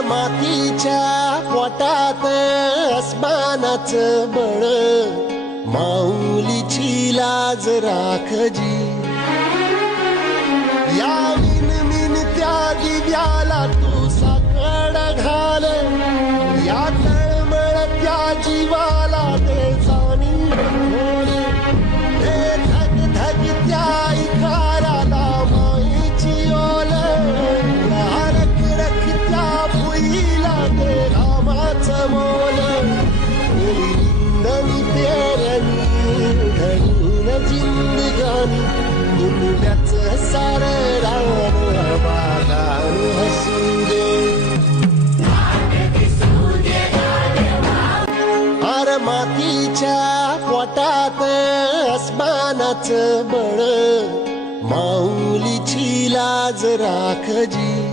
मातीच्या पोटात अस्मानाचं बळ, माऊलीची लाज राखजी. या मिनमिनत्या दिव्याला तू साकड घाल, या तळमळत्या जीवाला ते जाणीव घोल. हे धगधगत्या इकाराला माईची ओल, या रखरखत्या भुईला ते रामाचं मोल. निंदनी पेरणी घडून जिंदगानी, दुनियाचं सारं रान बागान हसू दे. अर मातीच्या पोटात अस्मानाचं बळ, माऊलीची लाज राखजी.